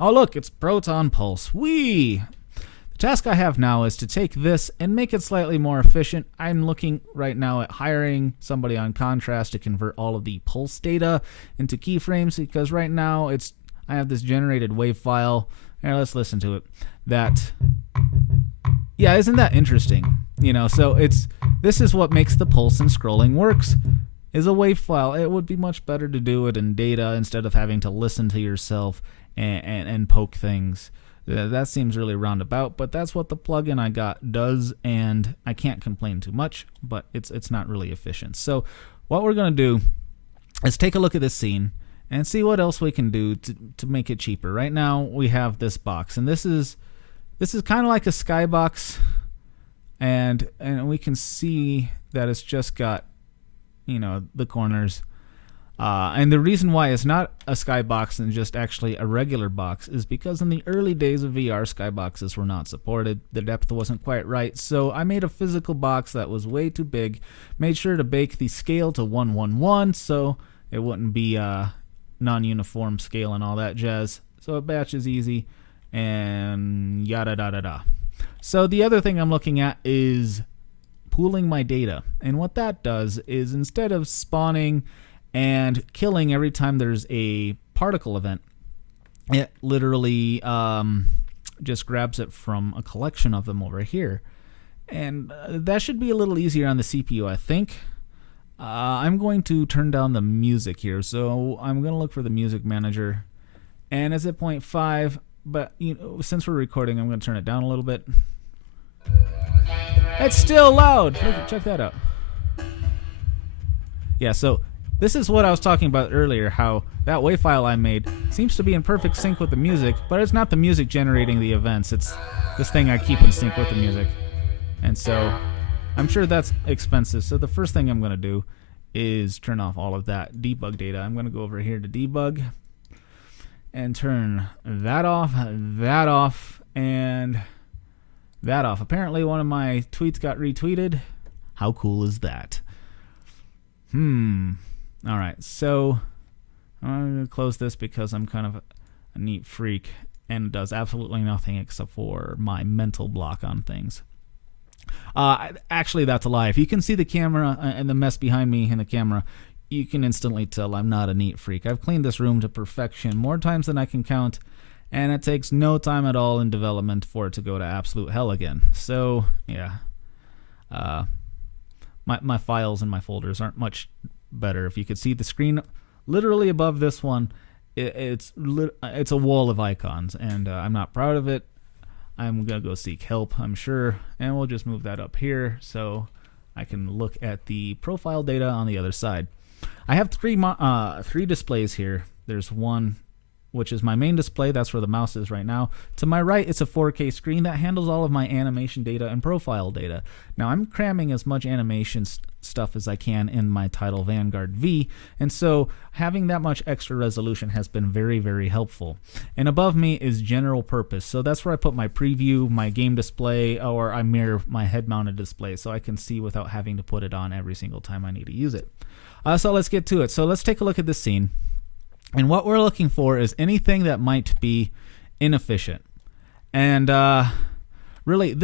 Oh look, it's Proton Pulse. Whee! The task I have now is to take this and make it slightly more efficient. I'm looking right now at hiring somebody on Contrast to convert all of the pulse data into keyframes, because right now I have this generated wave file. Here, let's listen to it. Yeah, isn't that interesting? You know, so this is what makes the pulse and scrolling works, is a wave file. It would be much better to do it in data instead of having to listen to yourself and poke things. That seems really roundabout, but that's what the plugin I got does, and I can't complain too much, but it's not really efficient. So what we're going to do is take a look at this scene and see what else we can do to make it cheaper. Right now we have this box, and this is kind of like a skybox, and we can see that it's just got, you know, the corners. And the reason why it's not a skybox and just actually a regular box is because in the early days of VR, skyboxes were not supported. The depth wasn't quite right, so I made a physical box that was way too big. Made sure to bake the scale to 1:1:1 so it wouldn't be non-uniform scale and all that jazz. So a batch is easy, and yada da da da. So the other thing I'm looking at is pooling my data, and what that does is instead of spawning and killing every time there's a particle event, it literally just grabs it from a collection of them over here, and that should be a little easier on the CPU, I think. I'm going to turn down the music here, so I'm going to look for the music manager, and it's at 0.5, but you know, since we're recording, I'm going to turn it down a little bit. It's still loud. Check that out. Yeah, so this is what I was talking about earlier, how that WAV file I made seems to be in perfect sync with the music, but it's not the music generating the events. It's this thing I keep in sync with the music. And so I'm sure that's expensive. So the first thing I'm going to do is turn off all of that debug data. I'm going to go over here to debug and turn that off, and that off. Apparently one of my tweets got retweeted. How cool is that? Alright, so I'm going to close this because I'm kind of a neat freak and it does absolutely nothing except for my mental block on things. Actually, that's a lie. If you can see the camera and the mess behind me in the camera, you can instantly tell I'm not a neat freak. I've cleaned this room to perfection more times than I can count, and it takes no time at all in development for it to go to absolute hell again. So, yeah. My files and my folders aren't much better. If you could see the screen literally above this one, it's a wall of icons, and I'm not proud of it. I'm gonna go seek help, I'm sure, and we'll just move that up here so I can look at the profile data on the other side. I have three displays here. There's one which is my main display. That's where the mouse is right now. To my right, it's a 4K screen that handles all of my animation data and profile data. Now, I'm cramming as much animation stuff as I can in my title Vanguard V, and so having that much extra resolution has been very, very helpful. And above me is general purpose, so that's where I put my preview, my game display, or I mirror my head-mounted display so I can see without having to put it on every single time I need to use it. So let's get to it. So let's take a look at this scene. And what we're looking for is anything that might be inefficient. And really,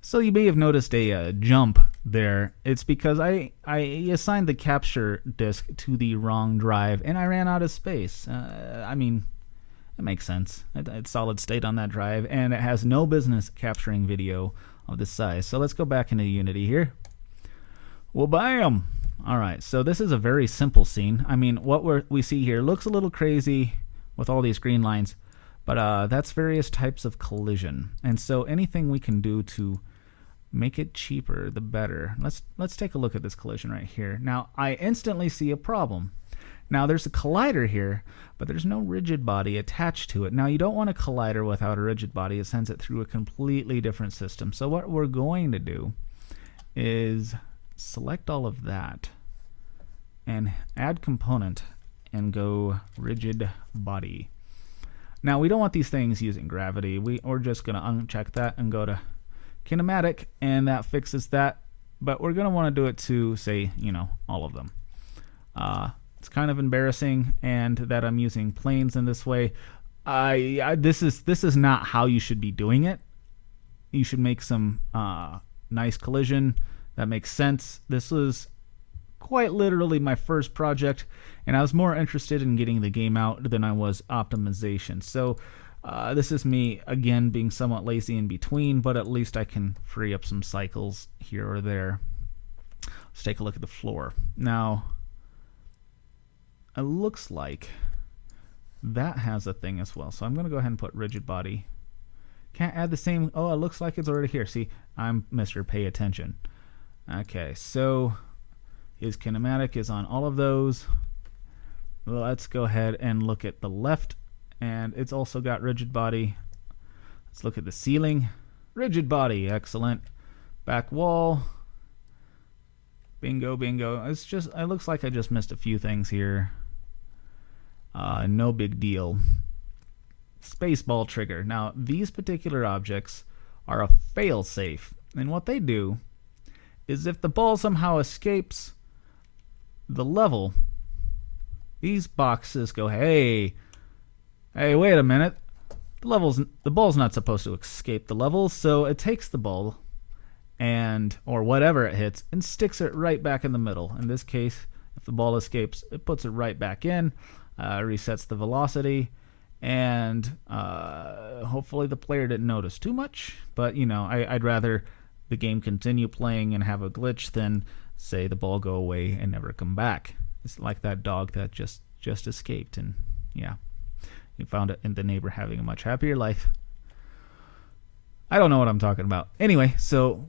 so you may have noticed a jump there. It's because I assigned the capture disk to the wrong drive, and I ran out of space. I mean, it makes sense. It's solid state on that drive, and it has no business capturing video of this size. So let's go back into Unity here. Well, bam! Alright, so this is a very simple scene. I mean, what we see here looks a little crazy with all these green lines, but that's various types of collision. And so anything we can do to make it cheaper, the better. Let's take a look at this collision right here. Now, I instantly see a problem. Now, there's a collider here, but there's no rigid body attached to it. Now, you don't want a collider without a rigid body. It sends it through a completely different system. So what we're going to do is select all of that and add component and go rigid body. Now, we don't want these things using gravity. We're just going to uncheck that and go to kinematic, and that fixes that. But we're going to want to do it to, say, you know, all of them. It's kind of embarrassing and that I'm using planes in this way. This is not how you should be doing it. You should make some nice collision that makes sense. This was quite literally my first project, and I was more interested in getting the game out than I was optimization. So this is me again being somewhat lazy in between, but at least I can free up some cycles here or there. Let's take a look at the floor. Now, it looks like that has a thing as well. So I'm going to go ahead and put rigid body. Can't add the same. Oh, it looks like it's already here. See, I'm Mr. Pay Attention. Okay, so his kinematic is on all of those. Let's go ahead and look at the left, and it's also got rigid body. Let's look at the ceiling. Rigid body, excellent. Back wall. Bingo, bingo. It looks like I just missed a few things here. No big deal. Spaceball trigger. Now, these particular objects are a fail-safe, and what they do is if the ball somehow escapes the level, these boxes go, hey, wait a minute. The ball's not supposed to escape the level, so it takes the ball or whatever it hits and sticks it right back in the middle. In this case, if the ball escapes, it puts it right back in, resets the velocity, and hopefully the player didn't notice too much. But I'd rather the game continue playing and have a glitch than say the ball go away and never come back. It's like that dog that just escaped, and yeah, you found it in the neighbor having a much happier life. I don't know what I'm talking about. Anyway, so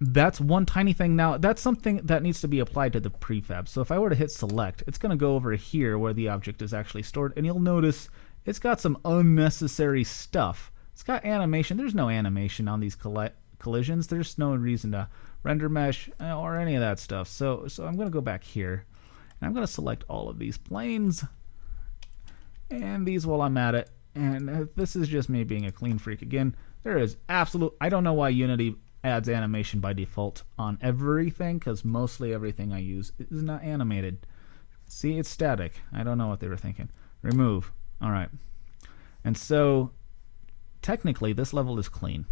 that's one tiny thing. Now, that's something that needs to be applied to the prefab. So if I were to hit select, it's going to go over here where the object is actually stored, and you'll notice it's got some unnecessary stuff. It's got animation. There's no animation on these collisions. There's no reason to render mesh or any of that stuff. So I'm going to go back here, and I'm going to select all of these planes and these while I'm at it. And this is just me being a clean freak again. There is I don't know why Unity adds animation by default on everything, because mostly everything I use is not animated. See, it's static. I don't know what they were thinking. Remove. All right. And so technically this level is clean.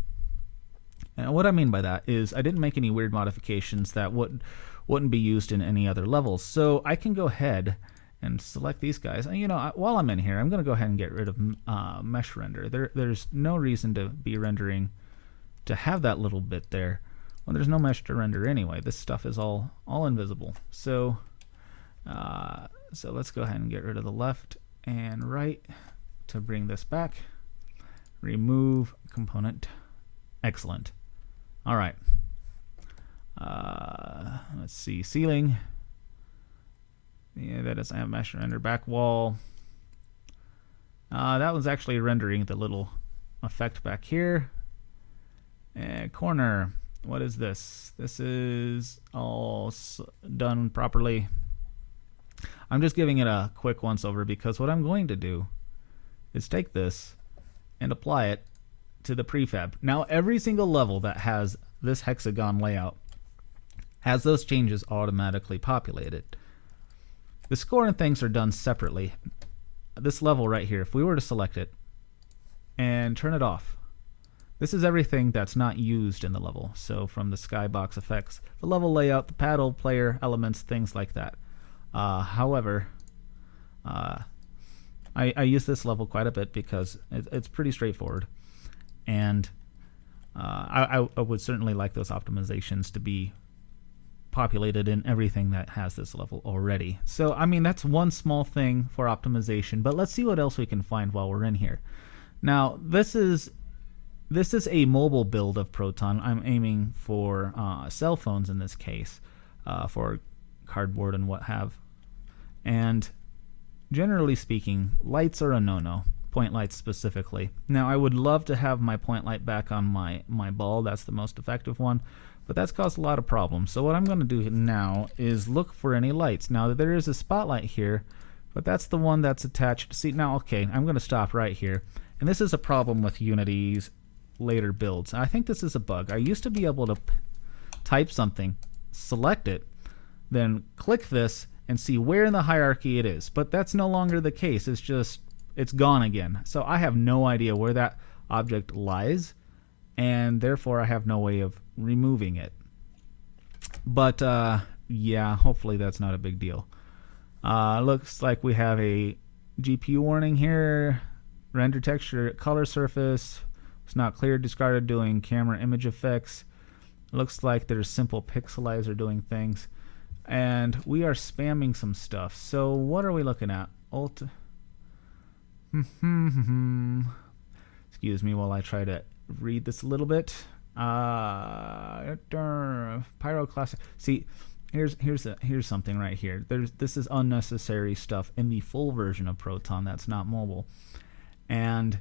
And what I mean by that is I didn't make any weird modifications that wouldn't be used in any other levels. So I can go ahead and select these guys. And, while I'm in here, I'm going to go ahead and get rid of mesh render. There's no reason to be rendering to have that little bit there when there's no mesh to render anyway. This stuff is all invisible. So let's go ahead and get rid of the left and right to bring this back. Remove component. Excellent. All right. Let's see. Ceiling. Yeah, that doesn't have mesh render. Back wall. That was actually rendering the little effect back here. And corner. What is this? This is all done properly. I'm just giving it a quick once over because what I'm going to do is take this and apply it to the prefab. Now, every single level that has this hexagon layout has those changes automatically populated. The score and things are done separately. This level right here, if we were to select it and turn it off, this is everything that's not used in the level. So from the skybox effects, the level layout, the paddle, player, elements, things like that. However, I use this level quite a bit because it's pretty straightforward. And I would certainly like those optimizations to be populated in everything that has this level already. So, I mean, that's one small thing for optimization, but let's see what else we can find while we're in here. Now, this is a mobile build of Proton. I'm aiming for cell phones in this case, for cardboard and what have. And generally speaking, lights are a no-no. Point lights specifically. Now, I would love to have my point light back on my ball. That's the most effective one, but that's caused a lot of problems. So what I'm going to do now is look for any lights. Now, there is a spotlight here, but that's the one that's attached. See, now, okay, I'm going to stop right here. And this is a problem with Unity's later builds. I think this is a bug. I used to be able to type something, select it, then click this and see where in the hierarchy it is. But that's no longer the case. It's just it's gone again. So I have no idea where that object lies, and therefore I have no way of removing it. But yeah, hopefully that's not a big deal. Looks like we have a GPU warning here. Render texture, color surface. It's not clear, discarded doing camera image effects. Looks like there's simple pixelizer doing things. And we are spamming some stuff. So what are we looking at? Excuse me while I try to read this a little bit. Pyroclastic. See, here's something right here. This is unnecessary stuff in the full version of Proton that's not mobile, and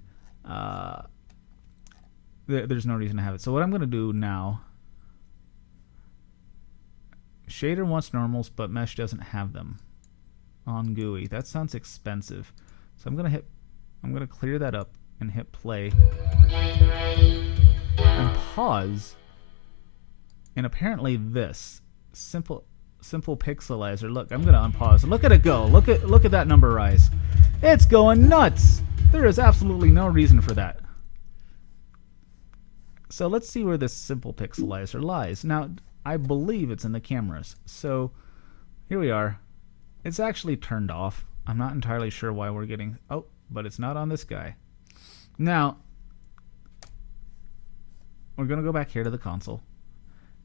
there's no reason to have it. So what I'm going to do now, shader wants normals, but mesh doesn't have them on GUI. That sounds expensive, so I'm gonna clear that up and hit play and pause. And apparently this simple pixelizer. Look, I'm gonna unpause. Look at it go. Look at that number rise. It's going nuts. There is absolutely no reason for that. So let's see where this simple pixelizer lies. Now, I believe it's in the cameras. So here we are. It's actually turned off. I'm not entirely sure why we're getting... Oh, but it's not on this guy. Now, we're going to go back here to the console.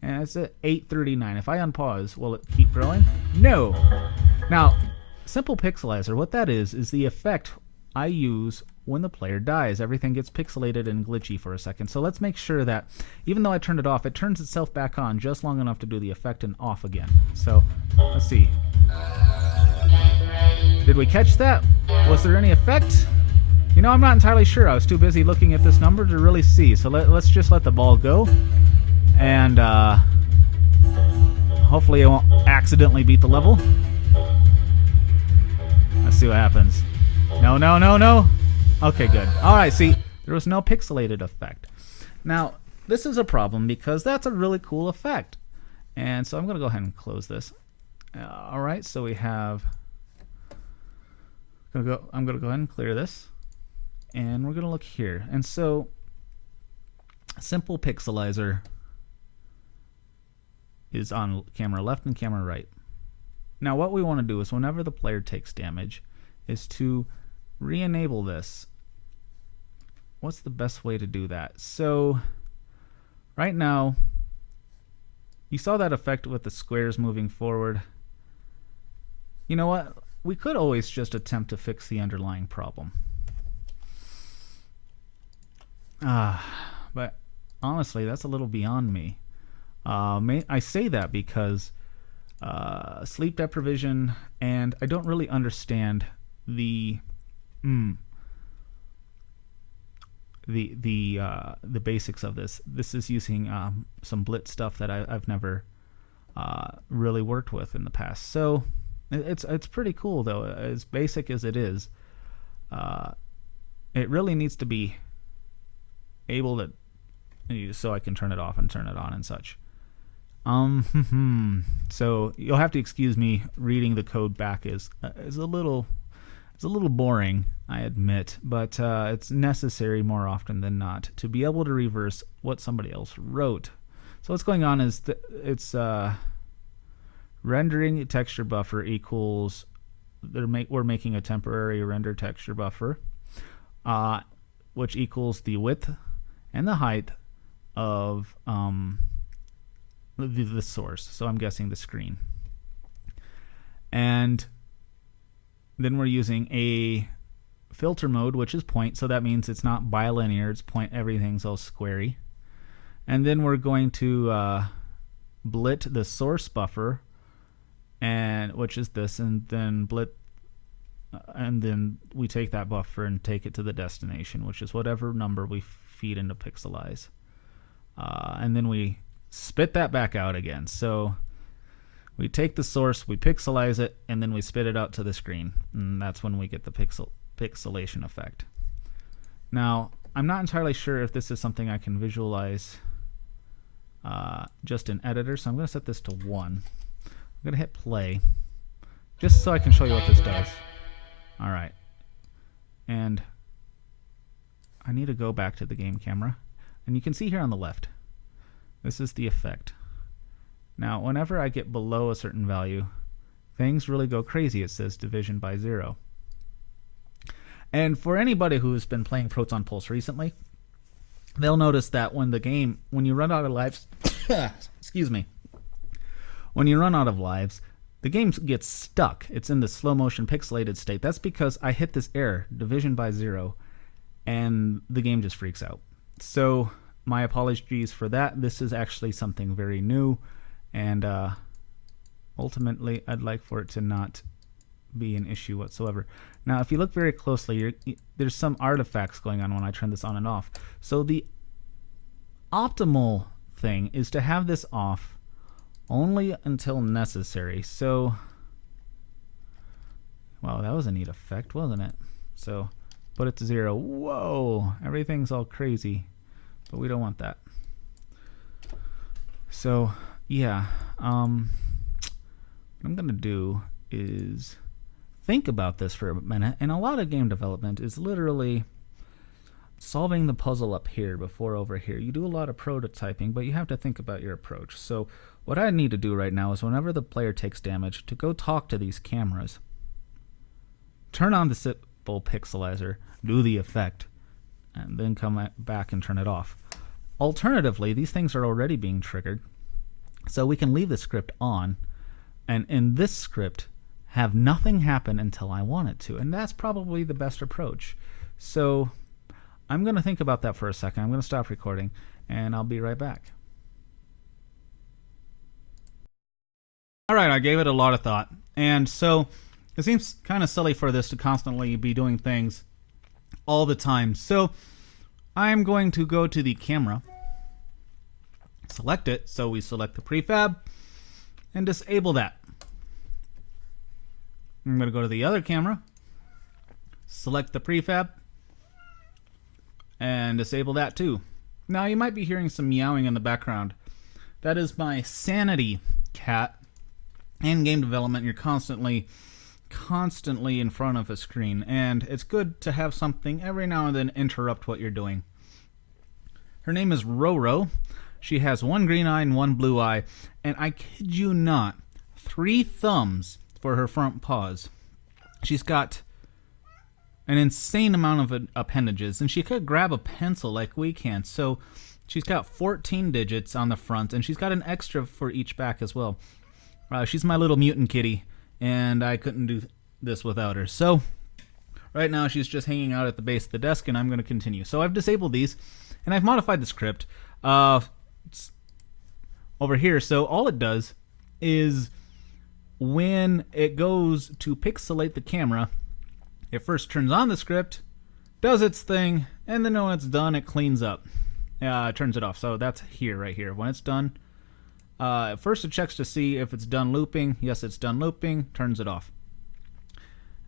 And it's at 839. If I unpause, will it keep growing? No. Now, simple pixelizer, what that is the effect I use when the player dies. Everything gets pixelated and glitchy for a second. So let's make sure that even though I turned it off, it turns itself back on just long enough to do the effect and off again. So let's see. Did we catch that? Was there any effect? You know, I'm not entirely sure. I was too busy looking at this number to really see. So let's just let the ball go. And hopefully it won't accidentally beat the level. Let's see what happens. No, no, no, no. Okay, good. Alright, see, there was no pixelated effect. Now, this is a problem because that's a really cool effect. And so I'm going to go ahead and close this. Alright, so we have... I'm going to go ahead and clear this. And we're going to look here. And so, simple pixelizer is on camera left and camera right. Now, what we want to do is whenever the player takes damage is to re-enable this. What's the best way to do that? So right now you saw that effect with the squares moving forward. You know what? We could always just attempt to fix the underlying problem. But honestly, that's a little beyond me. I say that because sleep deprivation, and I don't really understand the basics of this. This is using some Blitz stuff that I've never really worked with in the past. So it's pretty cool though. As basic as it is, it really needs to be able to, so I can turn it off and turn it on and such. So you'll have to excuse me reading the code back is a little boring, I admit, but it's necessary more often than not to be able to reverse what somebody else wrote. So what's going on is it's rendering texture buffer equals we're making a temporary render texture buffer, which equals the width and the height of the source. So I'm guessing the screen. And then we're using a filter mode, which is point, so that means it's not bilinear, it's point, everything's all squarey. And then we're going to blit the source buffer, and which is this, and then blit, and then we take that buffer and take it to the destination, which is whatever number we feed into pixelize. And then we spit that back out again. So we take the source, we pixelize it, and then we spit it out to the screen. And that's when we get the pixelation effect. Now, I'm not entirely sure if this is something I can visualize just in editor, so I'm going to set this to 1. I'm going to hit play, just so I can show you what this does. Alright. And I need to go back to the game camera. And you can see here on the left, this is the effect. Now, whenever I get below a certain value, things really go crazy. It says division by 0. And for anybody who's been playing Proton Pulse recently, they'll notice that when you run out of lives, excuse me, when you run out of lives, the game gets stuck. It's in the slow motion pixelated state. That's because I hit this error, division by 0, and the game just freaks out. So my apologies for that. This is actually something very new, and ultimately I'd like for it to not be an issue whatsoever. Now, if you look very closely, there's some artifacts going on when I turn this on and off. So the optimal thing is to have this off only until necessary. So, wow, that was a neat effect, wasn't it? So, put it to 0. Whoa, everything's all crazy, but we don't want that. So, yeah, what I'm gonna do is think about this for a minute, and a lot of game development is literally solving the puzzle up here before over here. You do a lot of prototyping, but you have to think about your approach. So what I need to do right now is whenever the player takes damage, to go talk to these cameras, turn on the simple pixelizer, do the effect, and then come back and turn it off. Alternatively, these things are already being triggered, so we can leave the script on, and in this script have nothing happen until I want it to, and that's probably the best approach. So I'm going to think about that for a second. I'm going to stop recording, and I'll be right back. Alright, I gave it a lot of thought, and so it seems kind of silly for this to constantly be doing things all the time. So I'm going to go to the camera, select it, so we select the prefab, and disable that. I'm going to go to the other camera, select the prefab, and disable that too. Now you might be hearing some meowing in the background. That is my sanity cat. In game development, you're constantly in front of a screen, and it's good to have something every now and then interrupt what you're doing. Her name is Roro. She has one green eye and one blue eye, and I kid you not, 3 thumbs for her front paws. She's got an insane amount of appendages, and she could grab a pencil like we can. So she's got 14 digits on the front, and she's got an extra for each back as well. She's my little mutant kitty, and I couldn't do this without her. So right now she's just hanging out at the base of the desk, and I'm going to continue. So I've disabled these, and I've modified the script over here. So all it does is when it goes to pixelate the camera, it first turns on the script, does its thing, and then when it's done, it cleans up. It turns it off. So that's here, right here. When it's done, first it checks to see if it's done looping. Yes, it's done looping. Turns it off.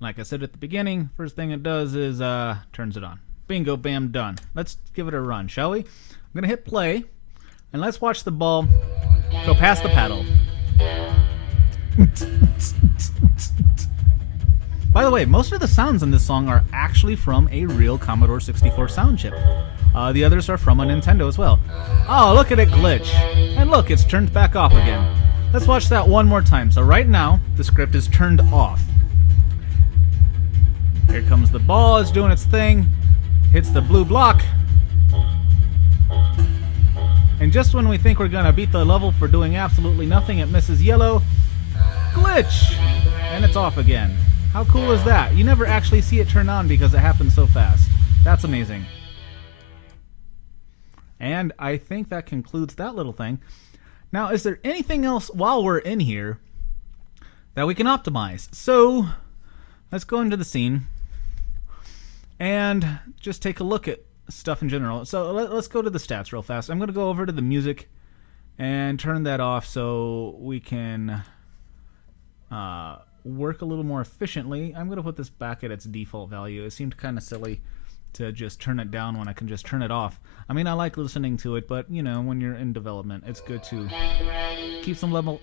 Like I said at the beginning, first thing it does is turns it on. Bingo, bam, done. Let's give it a run, shall we? I'm going to hit play, and let's watch the ball go past the paddle. By the way, most of the sounds in this song are actually from a real Commodore 64 sound chip. The others are from a Nintendo as well. Oh, look at it glitch. And look, it's turned back off again. Let's watch that one more time. So right now, the script is turned off. Here comes the ball, it's doing its thing. Hits the blue block. And just when we think we're gonna beat the level for doing absolutely nothing, it misses yellow. Glitch! And it's off again. How cool is that? You never actually see it turn on because it happens so fast. That's amazing. And I think that concludes that little thing. Now, is there anything else while we're in here that we can optimize? So, let's go into the scene and just take a look at stuff in general. So, let's go to the stats real fast. I'm going to go over to the music and turn that off so we can work a little more efficiently. I'm going to put this back at its default value. It seemed kind of silly to just turn it down when I can just turn it off. I mean, I like listening to it, but you know, when you're in development, it's good to keep some level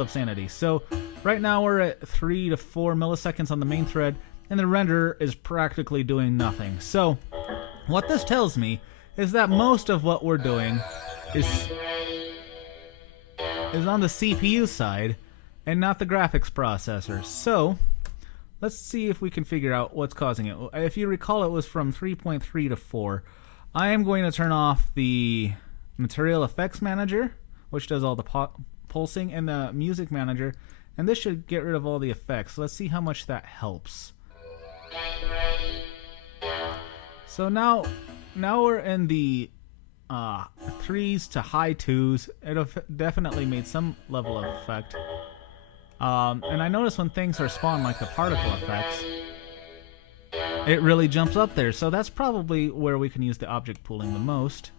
of sanity. So right now we're at 3 to 4 milliseconds on the main thread, and the renderer is practically doing nothing. So what this tells me is that most of what we're doing is on the CPU side and not the graphics processor. So let's see if we can figure out what's causing it. If you recall, it was from 3.3 to 4. I am going to turn off the Material Effects Manager, which does all the pulsing, and the Music Manager, and this should get rid of all the effects. Let's see how much that helps. So now we're in the 3s to high 2s. It definitely made some level of effect. And I notice when things are spawned, like the particle effects, it really jumps up there. So that's probably where we can use the object pooling the most.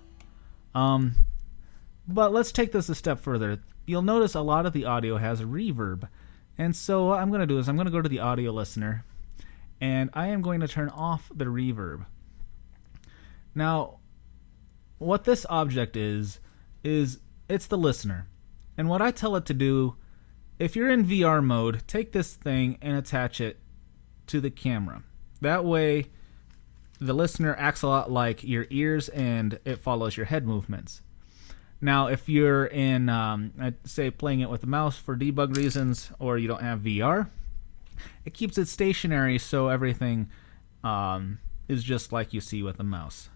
But let's take this a step further. You'll notice a lot of the audio has reverb. And so what I'm going to do is I'm going to go to the audio listener, and I am going to turn off the reverb. Now, what this object is it's the listener. And what I tell it to do, if you're in VR mode, take this thing and attach it to the camera. That way, the listener acts a lot like your ears and it follows your head movements. Now, if you're in, say, playing it with a mouse for debug reasons, or you don't have VR, it keeps it stationary so everything is just like you see with a mouse,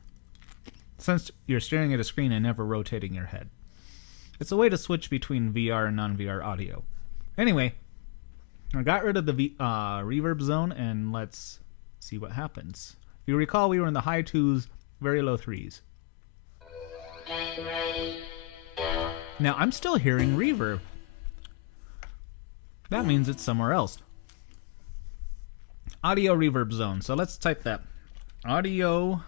since you're staring at a screen and never rotating your head. It's a way to switch between VR and non-VR audio. Anyway, I got rid of the reverb zone, and let's see what happens. If you recall, we were in the high 2s, very low 3s. Now, I'm still hearing reverb. That means it's somewhere else. Audio reverb zone. So let's type that. Audio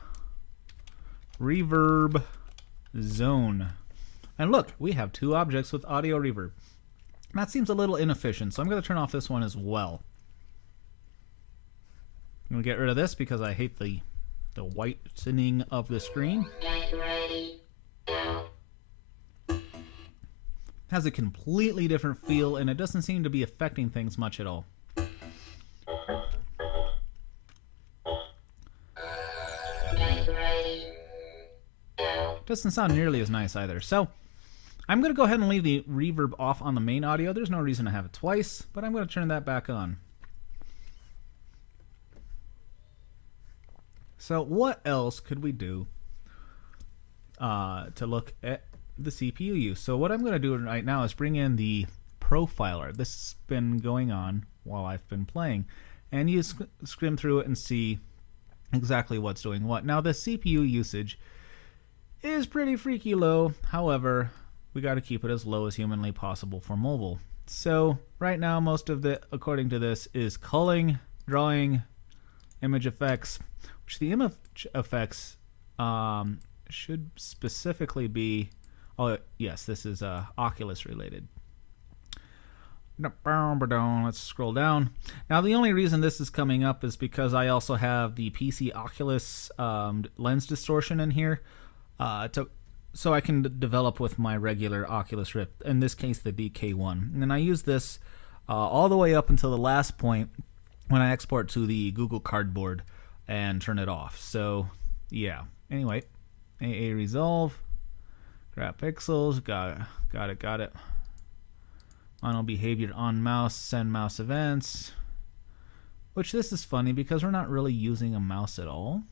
reverb zone. And look, we have 2 objects with audio reverb. That seems a little inefficient, so I'm going to turn off this one as well. I'm going to get rid of this because I hate the whitening of the screen. Has a completely different feel, and it doesn't seem to be affecting things much at all. Doesn't sound nearly as nice either. So I'm going to go ahead and leave the reverb off on the main audio. There's no reason to have it twice, but I'm going to turn that back on. So what else could we do to look at the CPU use? So what I'm going to do right now is bring in the profiler. This has been going on while I've been playing, and you skim through it and see exactly what's doing what. Now the CPU usage is pretty freaky low. However, we got to keep it as low as humanly possible for mobile. So right now, most of the, according to this, is culling, drawing, image effects, which the image effects should specifically be, oh yes, this is Oculus related. Let's scroll down. Now the only reason this is coming up is because I also have the PC Oculus lens distortion in here, so I can develop with my regular Oculus Rift, in this case the DK1. And then I use this all the way up until the last point when I export to the Google Cardboard and turn it off. So yeah, anyway, AA resolve, grab pixels, got it. Mono behavior on mouse, send mouse events, which this is funny because we're not really using a mouse at all.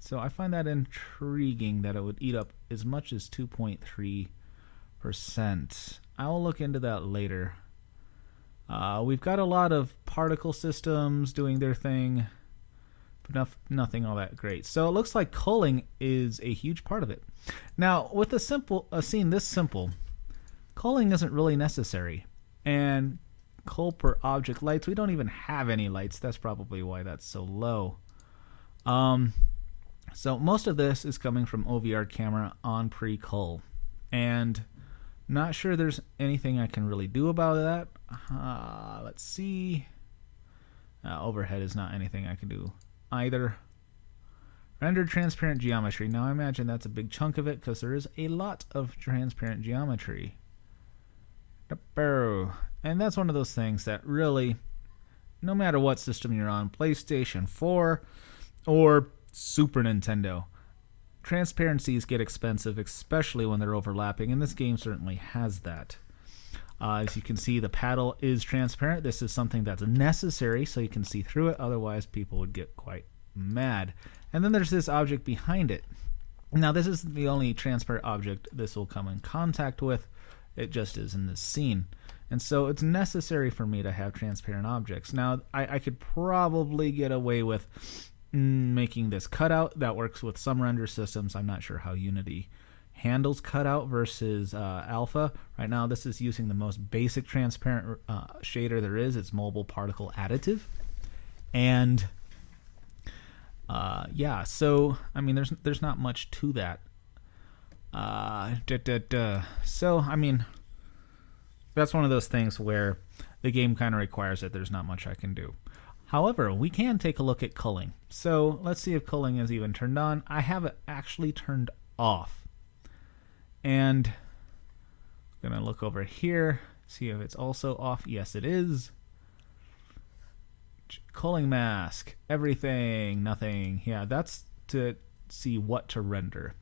So I find that intriguing that it would eat up as much as 2.3%. I'll look into that later. We've got a lot of particle systems doing their thing, but nothing all that great. So it looks like culling is a huge part of it. Now, with a scene this simple, culling isn't really necessary. And cull per object lights, we don't even have any lights. That's probably why that's so low. So most of this is coming from OVR camera on pre-cull, and not sure there's anything I can really do about that. Let's see. Overhead is not anything I can do either. Render transparent geometry. Now I imagine that's a big chunk of it because there is a lot of transparent geometry. And that's one of those things that really no matter what system you're on, PlayStation 4 or Super Nintendo. Transparencies get expensive, especially when they're overlapping, and this game certainly has that. As you can see, the paddle is transparent. This is something that's necessary so you can see through it, otherwise people would get quite mad. And then there's this object behind it. Now, this isn't the only transparent object this will come in contact with. It just is in this scene. And so it's necessary for me to have transparent objects. Now, I could probably get away with making this cutout. That works with some render systems. I'm not sure how Unity handles cutout versus alpha. Right now, this is using the most basic transparent shader there is. It's mobile particle additive. And yeah, so I mean, there's not much to that. So I mean, that's one of those things where the game kind of requires it. There's not much I can do. However, we can take a look at culling. So let's see if culling is even turned on. I have it actually turned off. And I'm going to look over here, see if it's also off. Yes, it is. Culling mask, everything, nothing. Yeah, that's to see what to render.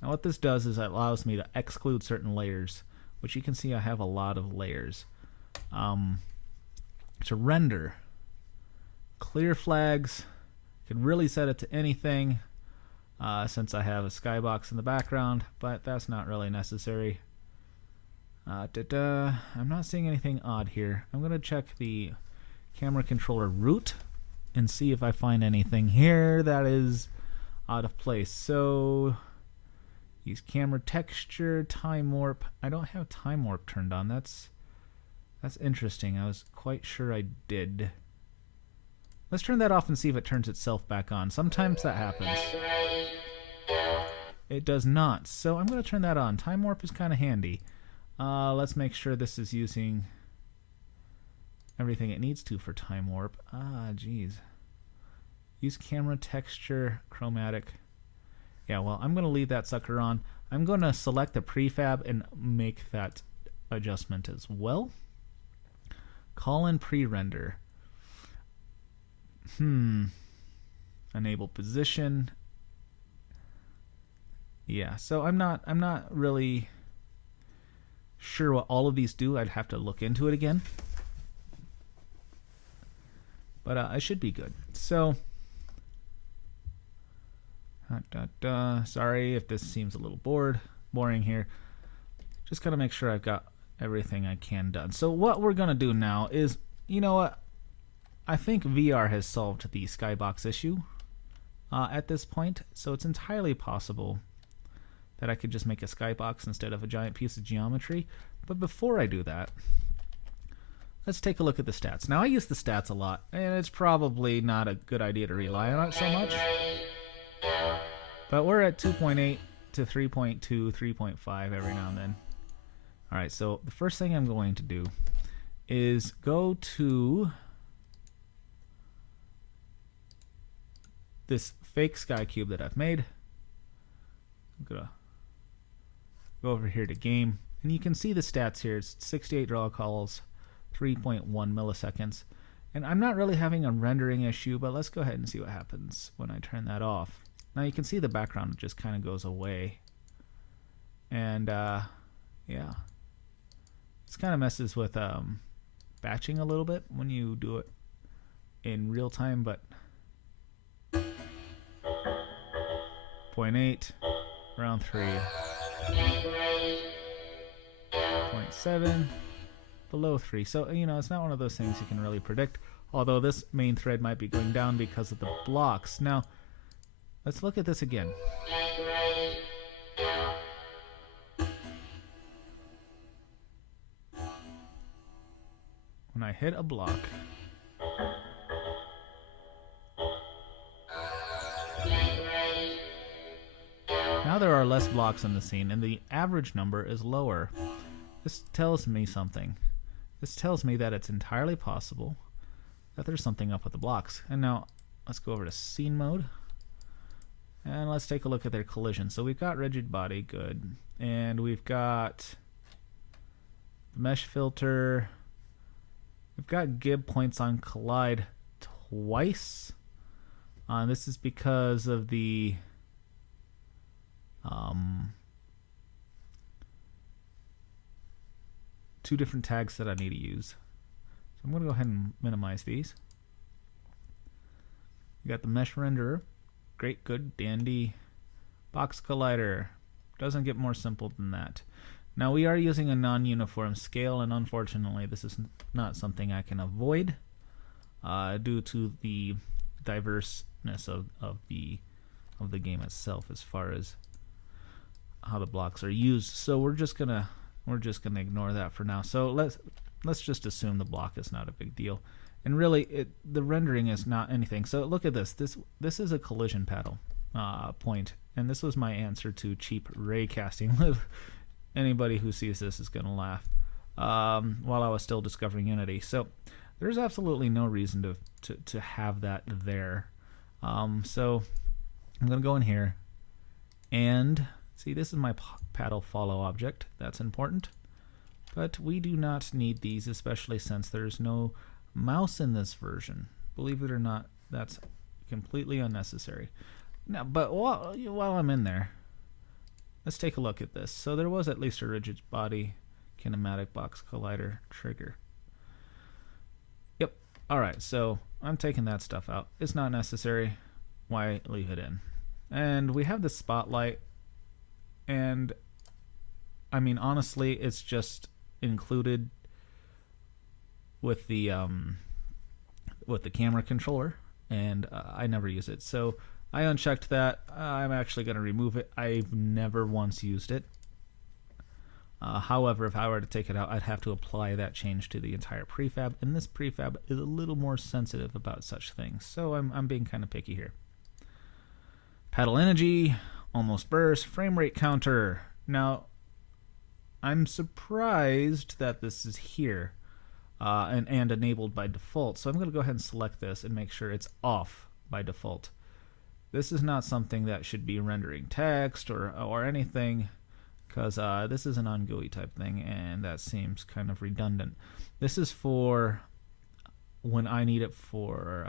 Now what this does is it allows me to exclude certain layers, which you can see I have a lot of layers. To render, clear flags, could really set it to anything. Since I have a skybox in the background, but that's not really necessary. I'm not seeing anything odd here. I'm going to check the camera controller root and see if I find anything here that is out of place. So use camera texture, time warp. I don't have time warp turned on. That's interesting. I was quite sure I did. Let's turn that off and see if it turns itself back on. Sometimes that happens. It does not. So I'm going to turn that on. Time warp is kind of handy. Let's make sure this is using everything it needs to for time warp. Geez. Use camera texture, chromatic. Yeah, well, I'm going to leave that sucker on. I'm going to select the prefab and make that adjustment as well. Call in pre-render. Enable position. Yeah, so I'm not really sure what all of these do. I'd have to look into it again. But I should be good. So sorry if this seems a little boring here. Just gotta make sure I've got everything I can done. So what we're gonna do now is, you know what? I think VR has solved the skybox issue at this point, so it's entirely possible that I could just make a skybox instead of a giant piece of geometry. But before I do that, let's take a look at the stats. Now, I use the stats a lot, and it's probably not a good idea to rely on it so much. But we're at 2.8 to 3.2, 3.5 every now and then. All right, so the first thing I'm going to do is go to this fake sky cube that I've made. I'm gonna go over here to game, and you can see the stats here. It's 68 draw calls, 3.1 milliseconds, and I'm not really having a rendering issue, but let's go ahead and see what happens when I turn that off. Now you can see the background just kind of goes away, and yeah, this kind of messes with batching a little bit when you do it in real time, but 0.8, round 3, 0.7, below 3. So, you know, it's not one of those things you can really predict, although this main thread might be going down because of the blocks. Now, let's look at this again. When I hit a block, now there are less blocks in the scene, and the average number is lower. This tells me something. This tells me that it's entirely possible that there's something up with the blocks. And now let's go over to scene mode, and let's take a look at their collision. So we've got rigid body, good, and we've got the mesh filter. We've got Gib points on collide twice. This is because of the two different tags that I need to use. So I'm going to go ahead and minimize these. We got the mesh renderer. Great, good, dandy. Box collider. Doesn't get more simple than that. Now we are using a non-uniform scale, and unfortunately this is not something I can avoid due to the diverseness of the game itself as far as how the blocks are used. So we're just gonna ignore that for now. So let's just assume the block is not a big deal, and really the rendering is not anything. So look at this. This is a collision paddle point, and this was my answer to cheap ray casting. Anybody who sees this is gonna laugh. While I was still discovering Unity, so there's absolutely no reason to have that there. So I'm gonna go in here and see, this is my paddle follow object. That's important, but we do not need these, especially since there's no mouse in this version. Believe it or not, that's completely unnecessary. Now, but while I'm in there, let's take a look at this. So there was at least a rigid body kinematic box collider trigger. Yep. All right, so I'm taking that stuff out. It's not necessary. Why leave it in? And we have the spotlight, and I mean, honestly, it's just included with the camera controller, and I never use it. So I unchecked that. I'm actually going to remove it. I've never once used it. However, if I were to take it out, I'd have to apply that change to the entire prefab, and this prefab is a little more sensitive about such things. So I'm being kind of picky here. Paddle energy, almost burst, frame rate counter. Now, I'm surprised that this is here and enabled by default. So I'm going to go ahead and select this and make sure it's off by default. This is not something that should be rendering text or anything, because this is an on-GUI type thing, and that seems kind of redundant. This is for when I need it for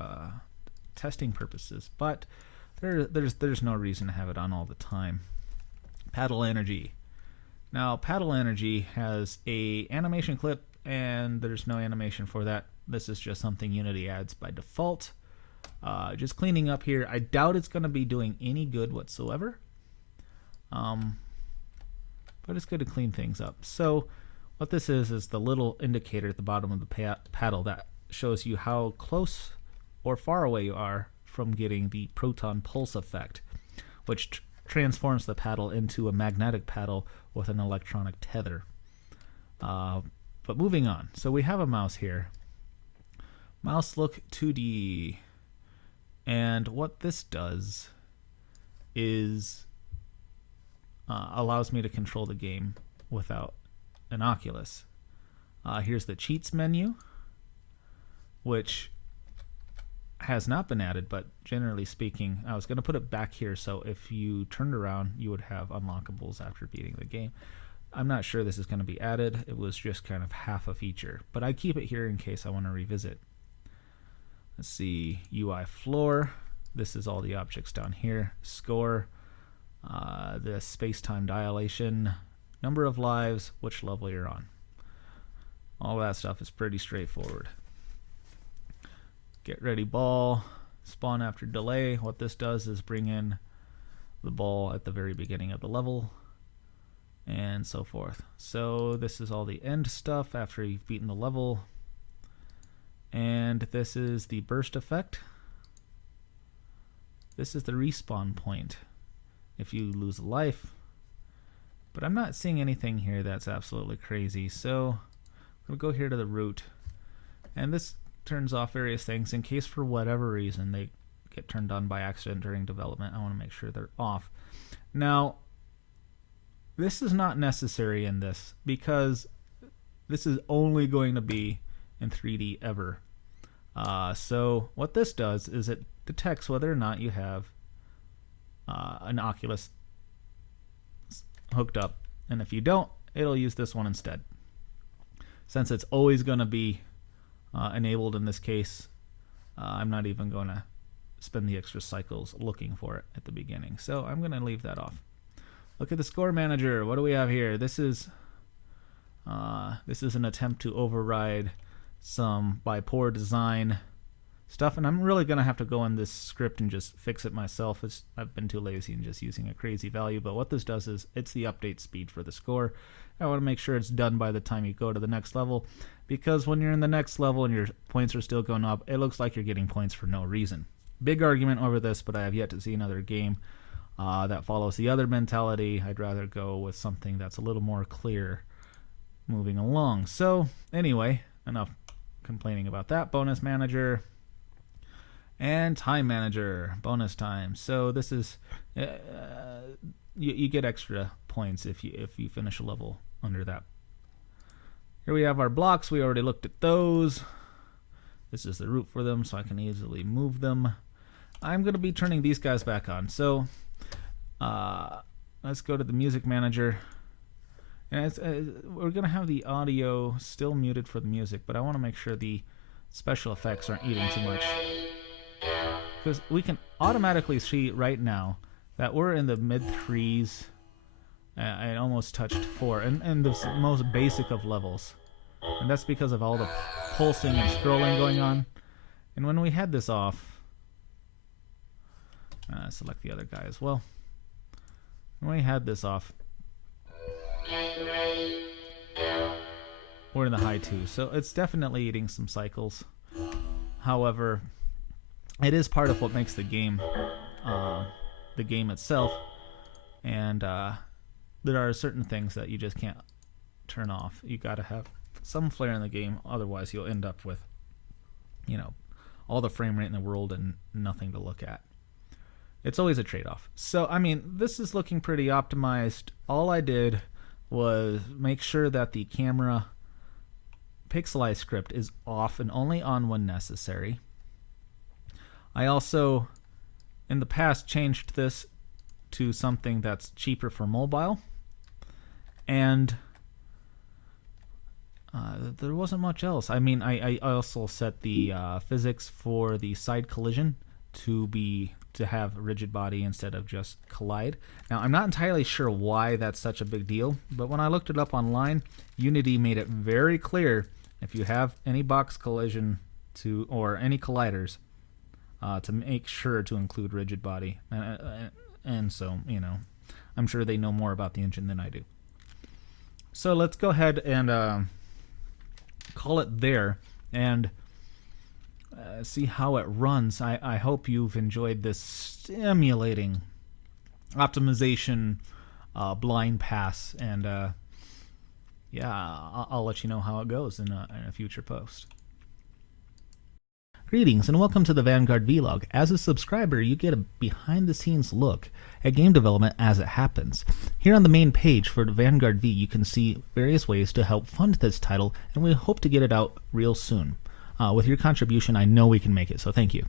testing purposes, but there's no reason to have it on all the time. Paddle energy. Now, paddle energy has a animation clip, and there's no animation for that. This is just something Unity adds by default. Just cleaning up here. I doubt it's going to be doing any good whatsoever. But it's good to clean things up. So what this is the little indicator at the bottom of the paddle that shows you how close or far away you are from getting the Proton Pulse effect, which transforms the paddle into a magnetic paddle with an electronic tether. But moving on. So we have a mouse here. Mouse look 2D. And what this does is allows me to control the game without an Oculus. Here's the cheats menu, which has not been added, but generally speaking, I was going to put it back here, so if you turned around, you would have unlockables after beating the game. I'm not sure this is going to be added. It was just kind of half a feature, but I keep it here in case I want to revisit. Let's see, UI floor. This is all the objects down here. Score, the space-time dilation, number of lives, which level you're on. All that stuff is pretty straightforward. Get ready ball, spawn after delay. What this does is bring in the ball at the very beginning of the level, and so forth. So this is all the end stuff after you've beaten the level. And this is the burst effect. This is the respawn point if you lose a life. But I'm not seeing anything here that's absolutely crazy. So I'm going to go here to the root. And this turns off various things in case for whatever reason they get turned on by accident during development. I want to make sure they're off. Now, this is not necessary in this because this is only going to be in 3D ever. So what this does is it detects whether or not you have an Oculus hooked up, and if you don't, it'll use this one instead, since it's always going to be enabled in this case. I'm not even going to spend the extra cycles looking for it at the beginning, so I'm going to leave that off. Look at the score manager. What do we have here? This is an attempt to override some by poor design stuff, and I'm really going to have to go in this script and just fix it myself. I've been too lazy and just using a crazy value, but what this does is it's the update speed for the score. I want to make sure it's done by the time you go to the next level, because when you're in the next level and your points are still going up, it looks like you're getting points for no reason. Big argument over this, but I have yet to see another game that follows the other mentality. I'd rather go with something that's a little more clear moving along. So anyway, enough complaining about that. Bonus manager and time manager. Bonus time. So this is you get extra points if you finish a level under that. Here we have our blocks. We already looked at those. This is the route for them, so I can easily move them. I'm going to be turning these guys back on. So let's go to the music manager. And we're going to have the audio still muted for the music, but I want to make sure the special effects aren't eating too much. Because we can automatically see right now that we're in the mid-3s. I almost touched 4, and the most basic of levels. And that's because of all the pulsing and scrolling going on. And when we had this off, select the other guy as well. When we had this off, we're in the high 2s, so it's definitely eating some cycles. However, it is part of what makes the game itself, and there are certain things that you just can't turn off. You got to have some flair in the game, otherwise you'll end up with, all the frame rate in the world and nothing to look at. It's always a trade-off. So, I mean, this is looking pretty optimized. All I did was make sure that the camera pixelize script is off and only on when necessary. I also, in the past, changed this to something that's cheaper for mobile. And there wasn't much else. I mean, I also set the physics for the side collision to have rigid body instead of just collide. Now, I'm not entirely sure why that's such a big deal, but when I looked it up online, Unity made it very clear if you have any box collision or any colliders, to make sure to include rigid body. And so, I'm sure they know more about the engine than I do. So let's go ahead and call it there and see how it runs. I hope you've enjoyed this stimulating optimization blind pass, and I'll let you know how it goes in a future post. Greetings and welcome to the Vanguard Vlog. As a subscriber, you get a behind-the-scenes look at game development as it happens. Here on the main page for the Vanguard V, you can see various ways to help fund this title, and we hope to get it out real soon. With your contribution, I know we can make it, so thank you.